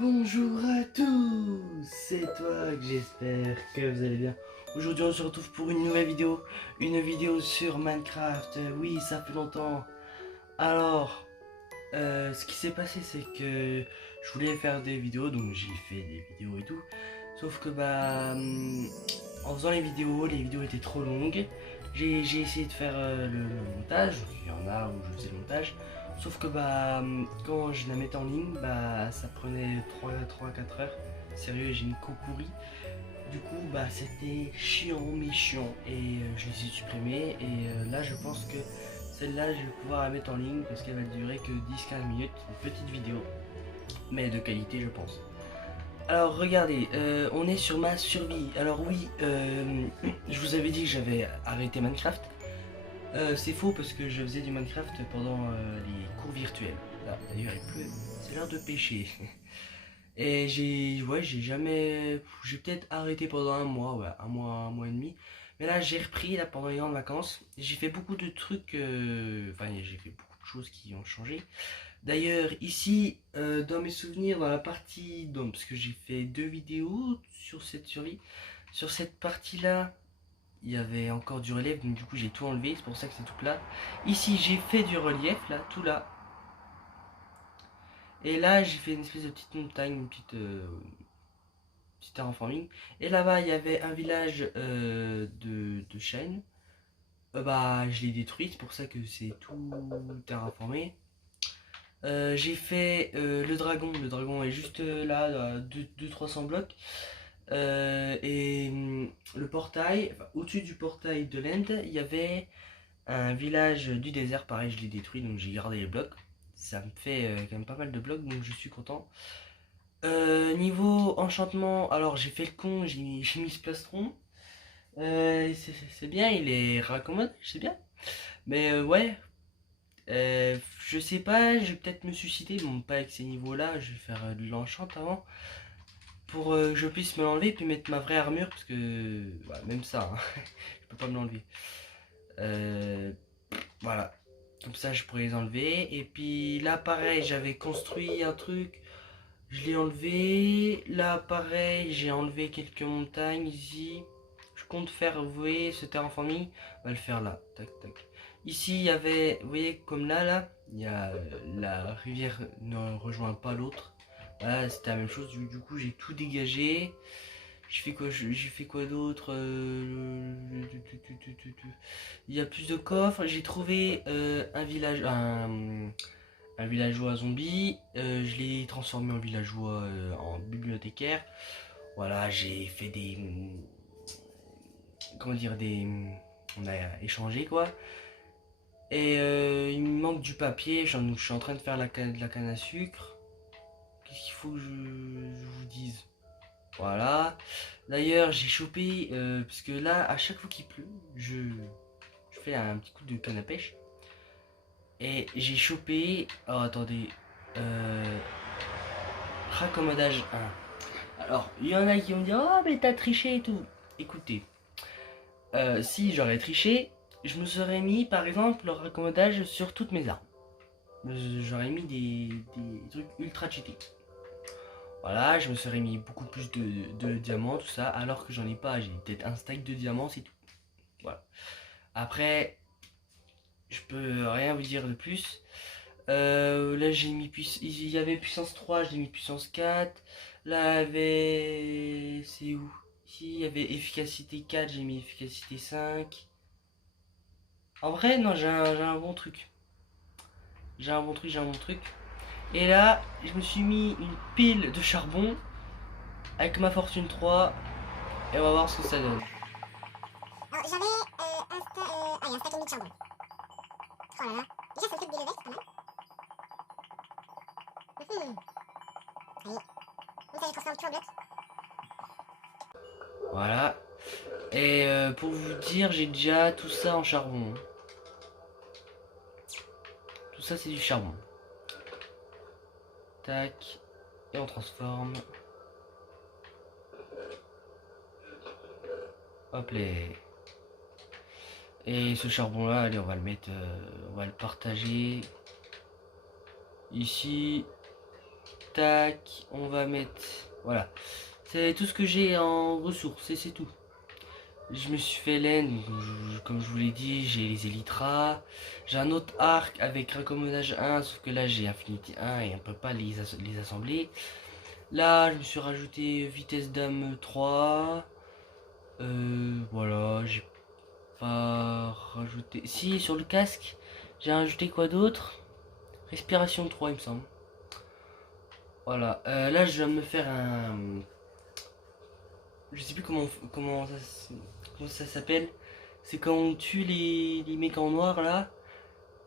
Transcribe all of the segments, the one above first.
Bonjour à tous, c'est toi que j'espère que vous allez bien. Aujourd'hui on se retrouve pour une nouvelle vidéo, une vidéo sur Minecraft. Oui, ça fait longtemps. Alors, ce qui s'est passé c'est que je voulais faire des vidéos, donc j'ai fait des vidéos et tout. Sauf que en faisant les vidéos étaient trop longues. J'ai essayé de faire le montage, il y en a où je faisais le montage. Sauf que quand je la mettais en ligne, ça prenait 3 à 4 heures. Sérieux, j'ai une coupe pourrie. Du coup, c'était chiant, mais chiant. Et je les ai supprimés. Et là, je pense que celle-là, je vais pouvoir la mettre en ligne parce qu'elle va durer que 10 15 minutes. Une petite vidéo, mais de qualité, je pense. Alors regardez, on est sur ma survie. Alors oui, je vous avais dit que j'avais arrêté Minecraft. C'est faux parce que je faisais du Minecraft pendant les cours virtuels. Là, d'ailleurs il pleut, c'est l'heure de pêcher. Et j'ai jamais, j'ai peut-être arrêté pendant un mois, ouais, un mois et demi. Mais là j'ai repris là pendant les grandes vacances. J'ai fait beaucoup de trucs, enfin j'ai fait beaucoup de choses qui ont changé. D'ailleurs, ici, dans mes souvenirs, dans la partie, donc, parce que j'ai fait 2 vidéos sur cette survie, sur cette partie-là, il y avait encore du relief, donc du coup j'ai tout enlevé, c'est pour ça que c'est tout plat. Ici, j'ai fait du relief, là, tout là. Et là, j'ai fait une espèce de petite montagne, une petite terraforming. Et là-bas, il y avait un village de chênes. Je l'ai détruit, c'est pour ça que c'est tout terraformé. J'ai fait le dragon est juste là, à 200-300 blocs. Le portail, enfin, au-dessus du portail de l'End, il y avait un village du désert, pareil je l'ai détruit, donc j'ai gardé les blocs. Ça me fait quand même pas mal de blocs, donc je suis content. Niveau enchantement, alors j'ai fait le con, j'ai mis ce plastron. C'est bien, il est raccommodé, c'est bien. Mais ouais, je sais pas, je vais peut-être me susciter, bon pas avec ces niveaux-là, je vais faire de l'enchant avant. Pour que je puisse me l'enlever et puis mettre ma vraie armure, parce que même ça, hein, je peux pas me l'enlever. Euh, voilà, comme ça je pourrais les enlever. Et puis là pareil, j'avais construit un truc, je l'ai enlevé. Là pareil, j'ai enlevé quelques montagnes ici. Je compte faire, vous voyez, ce terraforming, on va le faire là, tac tac. Ici il y avait, vous voyez comme là, il y a la rivière ne rejoint pas l'autre. Voilà, c'était la même chose, du coup j'ai tout dégagé. J'ai fait quoi d'autre Il y a plus de coffres. J'ai trouvé un villageois zombie. Je l'ai transformé en villageois en bibliothécaire. Voilà, j'ai fait des. Comment dire des. On a échangé quoi. Et il me manque du papier. Je suis en train de faire de la canne à sucre. Qu'est-ce qu'il faut que je vous dise? Voilà. D'ailleurs, j'ai chopé, parce que là, à chaque fois qu'il pleut, je fais un petit coup de canne à pêche. Et j'ai chopé. Oh, attendez. Euh, Raccommodage 1. Alors, il y en a qui vont me dire: oh, mais t'as triché et tout. Écoutez, si j'aurais triché, je me serais mis par exemple le raccommodage sur toutes mes armes. J'aurais mis des trucs ultra cheatés. Voilà, je me serais mis beaucoup plus de diamants, tout ça, alors que j'en ai pas. J'ai peut-être un stack de diamants, c'est tout. Voilà. Après, je peux rien vous dire de plus. Là, j'ai mis il y avait puissance 3, j'ai mis puissance 4. Là, il y avait. C'est où? Ici, il y avait efficacité 4, j'ai mis efficacité 5. En vrai, non, j'ai un bon truc. J'ai un bon truc. Et là, je me suis mis une pile de charbon avec ma fortune 3. Et on va voir ce que ça donne. Alors j'avais un stack et demi de charbon. Oh là là. Déjà ça me fait des levels, c'est pas mal. Ça y est. Donc ça j'ai transformé tout en bloc. Voilà. Et pour vous dire, j'ai déjà tout ça en charbon. Tout ça, c'est du charbon. Tac. Et on transforme. Hop là. Et ce charbon là, allez, on va le mettre, on va le partager ici. tac. On va mettre... Voilà. C'est tout ce que j'ai en ressources et c'est tout. Je me suis fait laine, comme je vous l'ai dit, j'ai les élytras. J'ai un autre arc avec raccommodage 1, sauf que là j'ai Affinity 1 et on peut pas les assembler. Là, je me suis rajouté vitesse d'âme 3. Voilà, j'ai pas rajouté... Si, sur le casque, j'ai rajouté quoi d'autre? Respiration 3, il me semble. Voilà, là je viens de me faire un... Je sais plus comment ça s'appelle. C'est quand on tue les mecs en noir là.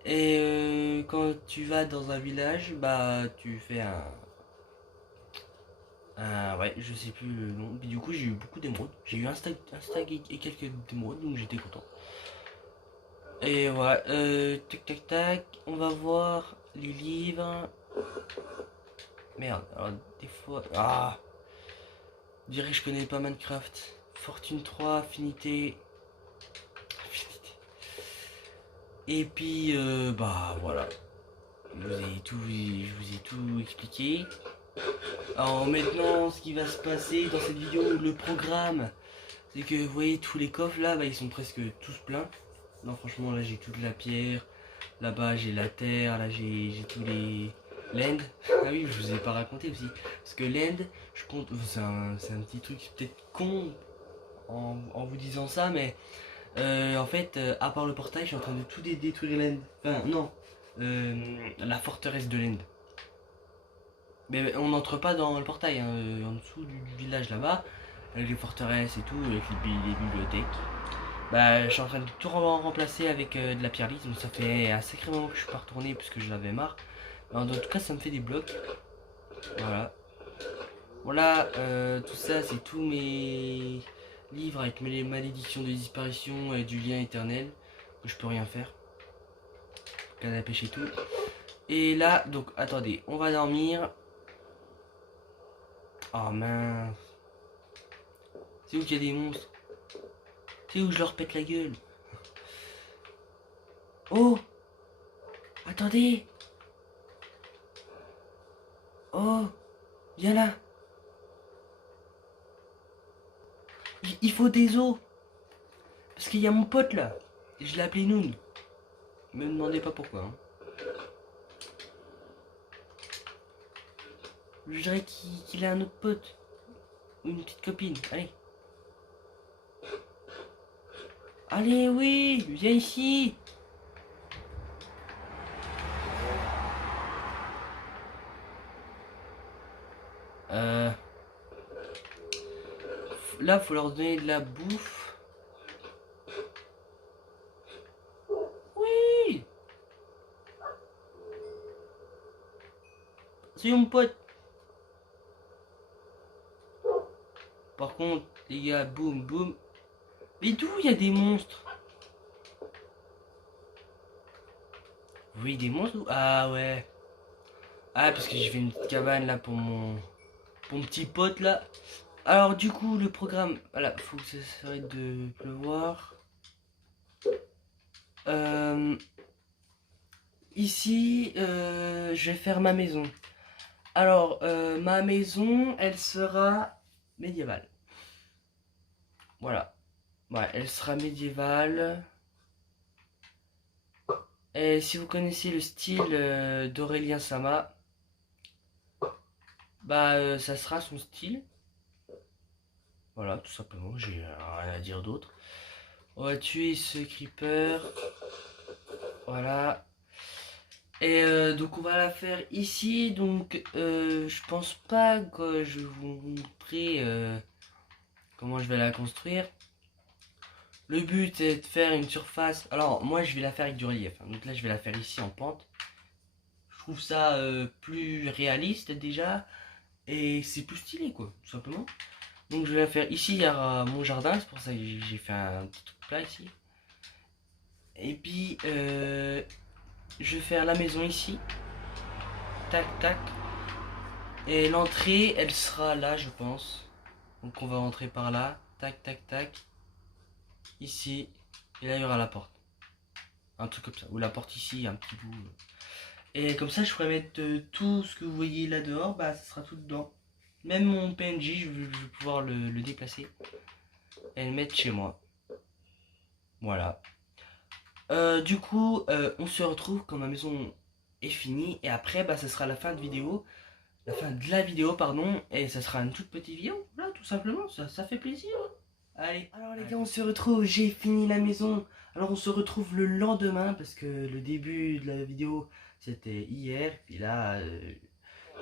Et quand tu vas dans un village, bah tu fais ouais, je sais plus le nom. Mais du coup j'ai eu beaucoup d'émeraudes. J'ai eu un stack et quelques émeraudes, donc j'étais content. Et voilà, tac tac tac. On va voir les livres. Merde, alors des fois... Ah, je dirais que je connais pas Minecraft. Fortune 3, affinité. Et puis, bah voilà. Je vous ai tout expliqué. Alors maintenant, ce qui va se passer dans cette vidéo, le programme, c'est que vous voyez tous les coffres là, bah, ils sont presque tous pleins. Non, franchement, là j'ai toute la pierre. Là-bas j'ai la terre. Là j'ai tous les... L'end. Ah oui, je vous ai pas raconté aussi. Parce que l'end, je compte... C'est un petit truc peut-être con en vous disant ça, mais... en fait, à part le portail, je suis en train de tout détruire l'end. Enfin, non. La forteresse de l'end. Mais on n'entre pas dans le portail, hein, en dessous du village là-bas, avec les forteresses et tout, avec les bibliothèques. Bah, je suis en train de tout remplacer avec de la pierre lisse, donc ça fait un sacré moment que je suis pas retourné puisque je l'avais marre. Alors, en tout cas, ça me fait des blocs. Voilà. Voilà, tout ça, c'est tous mes livres avec mes malédictions de disparition et du lien éternel, que je peux rien faire. Canne à pêche et tout. Et là, donc, attendez, on va dormir. Oh mince. C'est où qu'il y a des monstres? C'est où je leur pète la gueule? Oh! Attendez! Oh! Viens là! Il faut des os! Parce qu'il y a mon pote là! Je l'ai appelé Noon. Me demandez pas pourquoi. Hein. Je dirais qu'il a un autre pote. Ou une petite copine. Allez. Allez, oui! Viens ici! Là, faut leur donner de la bouffe. Oui! C'est mon pote. Par contre, les gars, boum, boum. Mais d'où il y a des monstres? Oui, des monstres? Ah ouais. Ah, parce que j'ai fait une petite cabane là pour mon petit pote là. Alors du coup, le programme... Voilà, faut que ça s'arrête de pleuvoir. Ici, je vais faire ma maison. Alors, ma maison, elle sera médiévale. Voilà. Ouais, elle sera médiévale. Et si vous connaissez le style d'Aurélien Sama, bah ça sera son style. Voilà, tout simplement, j'ai rien à dire d'autre. On va tuer ce creeper. Voilà. Et donc on va la faire ici. Donc je pense pas que je vais vous montrer comment je vais la construire. Le but est de faire une surface. Alors moi je vais la faire avec du relief. Donc là je vais la faire ici en pente. Je trouve ça plus réaliste déjà. Et c'est plus stylé quoi, tout simplement. Donc je vais la faire ici, il y aura mon jardin. C'est pour ça que j'ai fait un petit truc là ici. Et puis je vais faire la maison ici. Tac tac. Et l'entrée elle sera là je pense. Donc on va rentrer par là. Tac tac tac. Ici. Et là il y aura la porte. Un truc comme ça. Ou la porte ici, un petit bout. Et comme ça, je pourrais mettre tout ce que vous voyez là dehors, bah ça sera tout dedans. Même mon PNJ, je vais pouvoir le déplacer et le mettre chez moi. Voilà. Du coup, on se retrouve quand ma maison est finie. Et après, bah ça sera la fin de vidéo. La fin de la vidéo, pardon. Et ça sera une toute petite vidéo. Voilà, tout simplement. Ça fait plaisir. Allez. Alors les gars, on se retrouve. J'ai fini la maison. Alors on se retrouve le lendemain. Parce que le début de la vidéo, c'était hier. Puis là,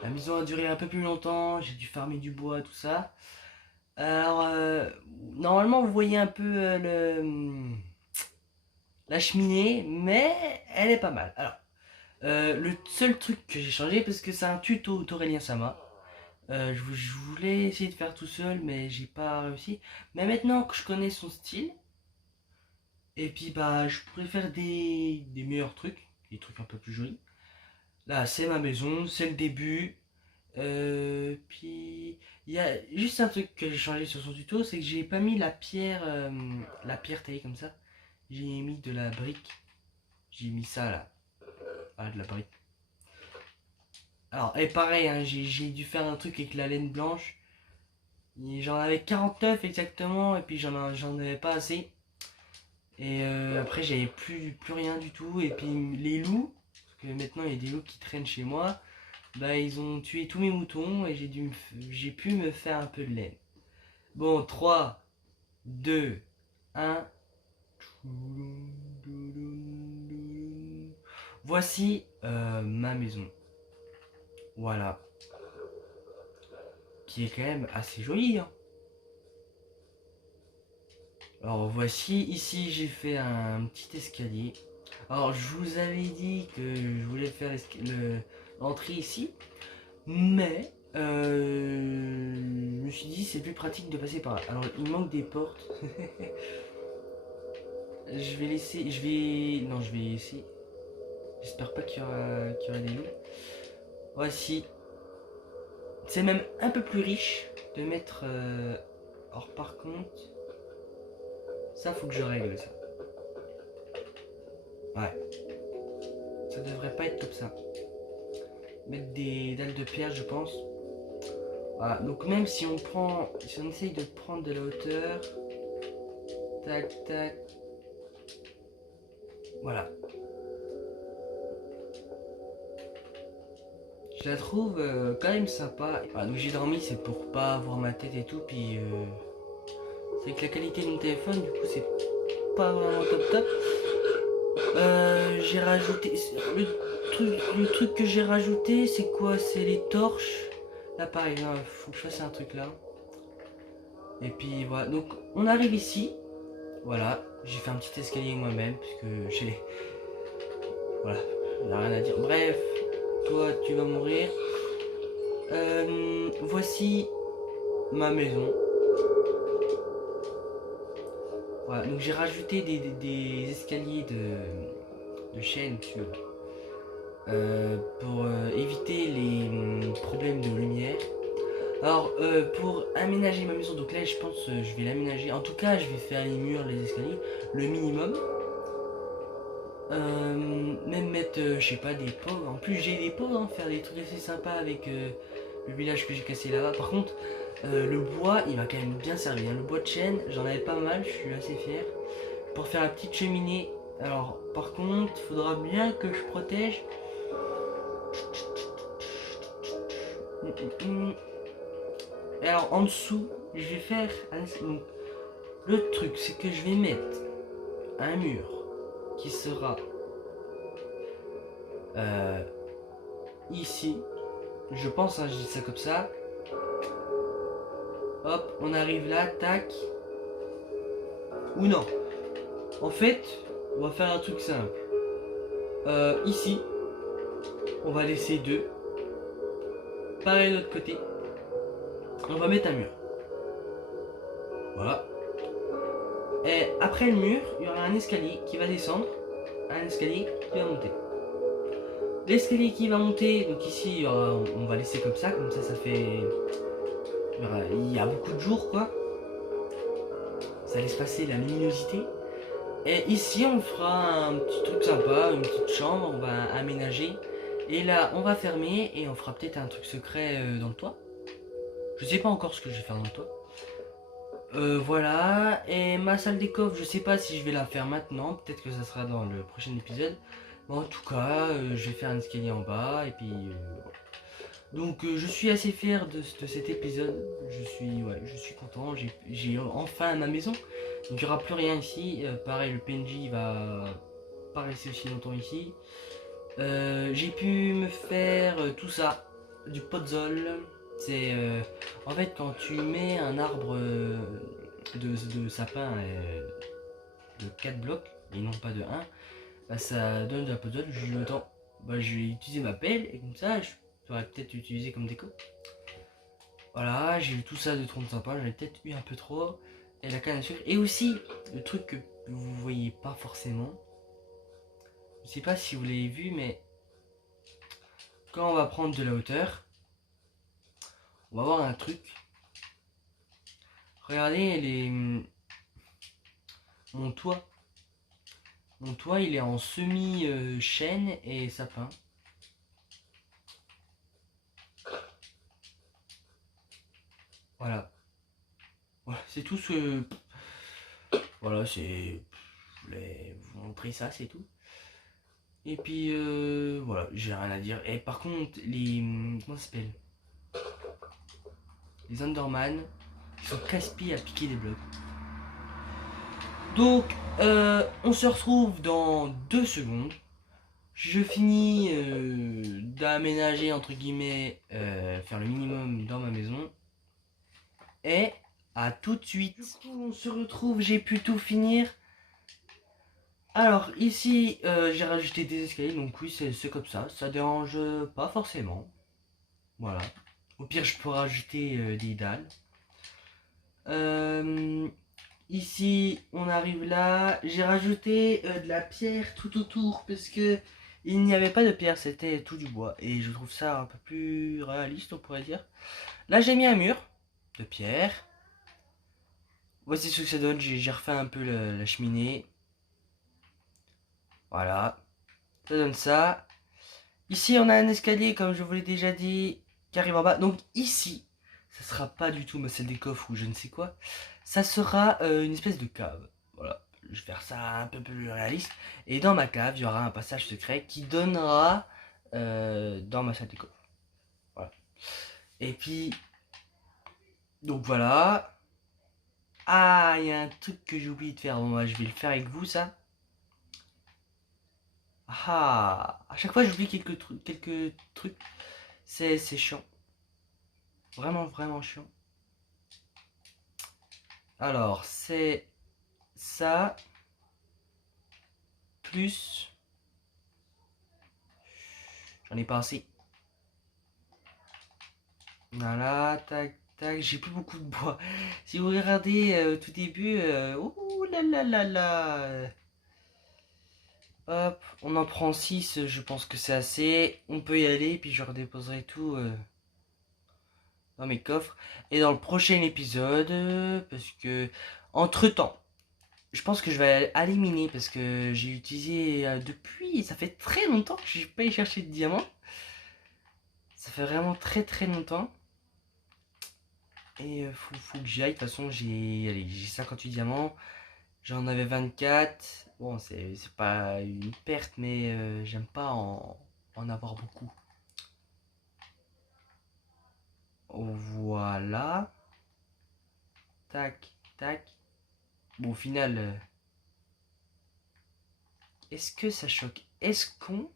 la maison a duré un peu plus longtemps. J'ai dû farmer du bois, tout ça. Alors, normalement, vous voyez un peu la cheminée, mais elle est pas mal. Alors, le seul truc que j'ai changé, parce que c'est un tuto d'Aurélien Sama, je voulais essayer de faire tout seul, mais j'ai pas réussi. Mais maintenant que je connais son style, et puis bah, je pourrais faire des meilleurs trucs, des trucs un peu plus jolis. Là, c'est ma maison, c'est le début. Puis il y a juste un truc que j'ai changé sur son tuto, c'est que j'ai pas mis la pierre taillée comme ça. J'ai mis de la brique. J'ai mis ça là. Ah, de la brique. Alors, et pareil, hein, j'ai dû faire un truc avec la laine blanche. J'en avais 49 exactement, et puis j'en avais pas assez. Et après, j'avais plus rien du tout. Et puis les loups, parce que maintenant il y a des loups qui traînent chez moi. Bah ils ont tué tous mes moutons et j'ai pu me faire un peu de laine. Bon, 3, 2, 1. Voici ma maison. Voilà. Qui est quand même assez jolie. Hein. Alors voici, ici j'ai fait un petit escalier. Alors je vous avais dit que je voulais faire l'entrée ici. Mais je me suis dit c'est plus pratique de passer par là. Alors il manque des portes. Je vais laisser. Non, je vais essayer. J'espère pas qu'il y aura des loups. Voici. C'est même un peu plus riche de mettre. Or par contre. Ça faut que je règle ça. Ouais. Ça devrait pas être comme ça. Mettre des dalles de pierre je pense. Voilà, donc même si on prend. Si on essaye de prendre de la hauteur. Tac tac. Voilà. Je la trouve quand même sympa. Voilà, donc j'ai dormi, c'est pour pas avoir ma tête et tout. Puis c'est avec la qualité de mon téléphone, du coup c'est pas vraiment top top. J'ai rajouté le truc que j'ai rajouté, c'est quoi? C'est les torches. Là pareil, hein, faut que je fasse un truc là. Et puis voilà, donc on arrive ici. Voilà, j'ai fait un petit escalier moi-même puisque j'ai. Voilà, il n'y a rien à dire. Bref, toi tu vas mourir. Voici ma maison. Voilà, donc j'ai rajouté des escaliers de chaîne pour éviter les problèmes de lumière. Alors pour aménager ma maison, donc là je pense je vais l'aménager. En tout cas je vais faire les murs, les escaliers, le minimum. Même mettre, je sais pas, des pots. En plus j'ai des pots, hein, faire des trucs assez sympas avec le village que j'ai cassé là-bas. Par contre, le bois, il va quand même bien servir. Le bois de chêne, j'en avais pas mal, je suis assez fier. Pour faire la petite cheminée. Alors, par contre, il faudra bien que je protège. Et alors, en dessous, je vais faire le truc, c'est que je vais mettre un mur qui sera ici. Je pense, hein, je dis ça comme ça. Hop, on arrive là, tac. Ou non. En fait, on va faire un truc simple. Ici, on va laisser 2. Pareil de l'autre côté. On va mettre un mur. Voilà. Et après le mur, il y aura un escalier qui va descendre. Un escalier qui va monter. L'escalier qui va monter, donc ici, on va laisser comme ça ça fait... Il y a beaucoup de jours, quoi. Ça laisse passer la luminosité. Et ici, on fera un petit truc sympa, une petite chambre, on va aménager. Et là, on va fermer et on fera peut-être un truc secret dans le toit. Je sais pas encore ce que je vais faire dans le toit. Voilà, et ma salle des coffres, je sais pas si je vais la faire maintenant, peut-être que ça sera dans le prochain épisode. Mais en tout cas, je vais faire un escalier en bas, et puis voilà. Donc je suis assez fier de cet épisode, je suis content, j'ai enfin ma maison. Donc il n'y aura plus rien ici, pareil le PNJ il va pas rester aussi longtemps ici. J'ai pu me faire tout ça, du podzol. C'est en fait quand tu mets un arbre de sapin de 4 blocs et non pas de un, bah, ça donne de la podzol. Je dis autant, bah, je vais utiliser ma pelle et comme ça je pourrais peut-être utiliser comme déco. Voilà, j'ai eu tout ça de tronc sympa, j'en ai peut-être eu un peu trop. Et la canne à sucre. Et aussi, le truc que vous voyez pas forcément, je sais pas si vous l'avez vu, mais quand on va prendre de la hauteur, on va voir un truc. Regardez mon toit. Mon toit il est en semi chêne et sapin. Voilà. Voilà, c'est tout ce. Voilà, c'est. Je voulais vous montrer ça, c'est tout. Et puis voilà, j'ai rien à dire. Et par contre, les. Comment ça s'appelle? Les Enderman, ils sont casse-pieds à piquer des blocs. Donc, on se retrouve dans 2 secondes. Je finis d'aménager, entre guillemets, faire le minimum dans ma maison. Et à tout de suite. Du coup, on se retrouve, j'ai pu tout finir. Alors, ici, j'ai rajouté des escaliers, donc oui, c'est comme ça dérange pas forcément. Voilà. Au pire, je peux rajouter des dalles. Ici, on arrive là. J'ai rajouté de la pierre tout autour parce que il n'y avait pas de pierre, c'était tout du bois. Et je trouve ça un peu plus réaliste, on pourrait dire. Là, j'ai mis un mur de pierre. Voici ce que ça donne. J'ai refait un peu la cheminée. Voilà. Ça donne ça. Ici, on a un escalier, comme je vous l'ai déjà dit, qui arrive en bas. Donc ici, ça sera pas du tout ma salle des coffres ou je ne sais quoi. Ça sera une espèce de cave. Voilà. Je vais faire ça un peu plus réaliste. Et dans ma cave, il y aura un passage secret qui donnera dans ma salle des coffres. Voilà. Et puis, donc voilà. Ah, il y a un truc que j'ai oublié de faire. Bon, moi, je vais le faire avec vous, ça. Ah, à chaque fois, j'oublie quelques trucs. C'est chiant. Vraiment, vraiment chiant. Alors, c'est ça. Plus. J'en ai pas assez. Voilà, tac, tac. J'ai plus beaucoup de bois. Si vous regardez au tout début. Ouh là là là là. Hop, on en prend 6. Je pense que c'est assez. On peut y aller. Puis je redéposerai tout dans mes coffres. Et dans le prochain épisode. Parce que. Entre temps. Je pense que je vais aller miner parce que j'ai utilisé depuis. Ça fait très longtemps que je n'ai pas y chercher de diamants. Ça fait vraiment très très longtemps. Et faut que j'y aille. De toute façon, j'ai 58 diamants. J'en avais 24. Bon, c'est pas une perte, mais j'aime pas en avoir beaucoup. Voilà. Tac, tac. Bon, au final, est-ce que ça choque? Est-ce qu'on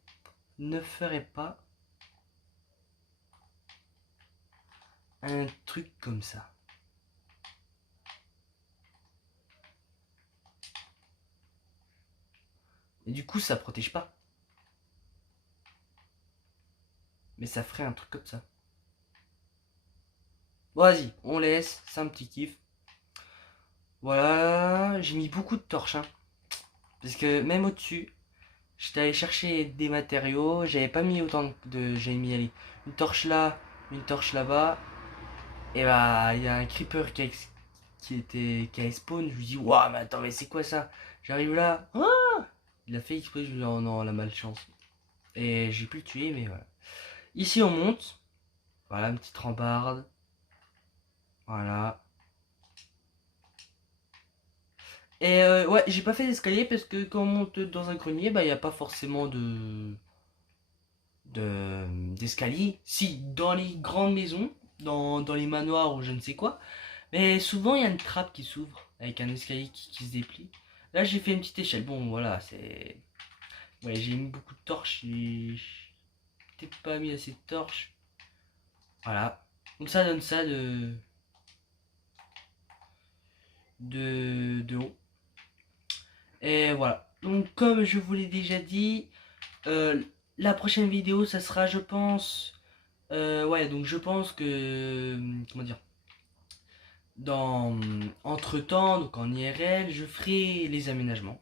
ne ferait pas un truc comme ça? Et du coup, ça protège pas. Mais ça ferait un truc comme ça. Bon, vas-y, on laisse. C'est un petit kiff. Voilà, j'ai mis beaucoup de torches. Hein, parce que même au-dessus, j'étais allé chercher des matériaux. J'avais pas mis autant de. J'avais mis allez, une torche là, une torche là-bas. Et bah, il y a un creeper qui a spawn. Je lui dis, waouh, mais attends, mais c'est quoi ça? J'arrive là. Ah, il a fait exprès. Je lui dis, oh non, la malchance. Et j'ai pu le tuer, mais voilà. Ici on monte. Voilà, une petite rambarde. Voilà. Et ouais, j'ai pas fait d'escalier parce que quand on monte dans un grenier, bah il n'y a pas forcément d'escalier. Si, dans les grandes maisons, dans les manoirs ou je ne sais quoi. Mais souvent il y a une trappe qui s'ouvre avec un escalier qui se déplie. Là j'ai fait une petite échelle. Bon voilà, c'est... Ouais, j'ai mis beaucoup de torches. J'ai peut-être pas mis assez de torches. Voilà. Donc ça donne ça de haut. Et voilà. Donc comme je vous l'ai déjà dit, la prochaine vidéo ça sera je pense... ouais, donc je pense que... Comment dire, dans entre temps, donc en IRL, je ferai les aménagements.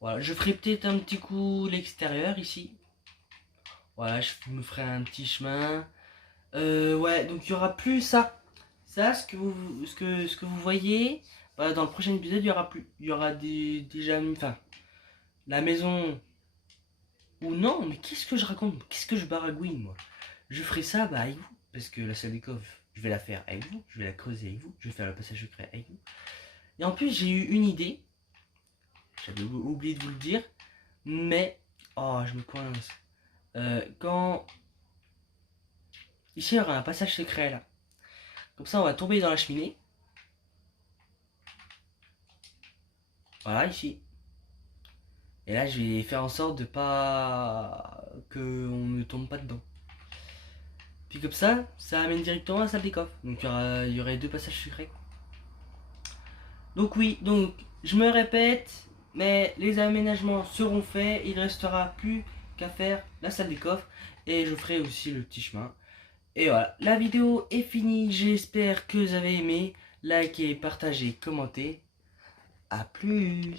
Voilà, je ferai peut-être un petit coup l'extérieur ici. Voilà, je me ferai un petit chemin. Ouais, donc il y aura plus ça. Ça, ce que vous voyez, bah, dans le prochain épisode, il y aura plus. Il y aura déjà, enfin, la maison. Ou non, mais qu'est-ce que je raconte? Qu'est-ce que je baragouine, moi? Je ferai ça bah, avec vous. Parce que la salle des coffres, je vais la faire avec vous. Je vais la creuser avec vous. Je vais faire le passage secret avec vous. Et en plus, j'ai eu une idée. J'avais oublié de vous le dire. Mais, oh, je me coince. Quand... Ici, il y aura un passage secret, là. Comme ça, on va tomber dans la cheminée. Voilà, ici. Et là, je vais faire en sorte de pas... qu'on ne tombe pas dedans. Puis comme ça amène directement à la salle des coffres. Donc il y aurait deux passages secrets. Donc oui, donc je me répète, mais les aménagements seront faits. Il ne restera plus qu'à faire la salle des coffres. Et je ferai aussi le petit chemin. Et voilà, la vidéo est finie. J'espère que vous avez aimé. Likez, partagez, commentez. A plus.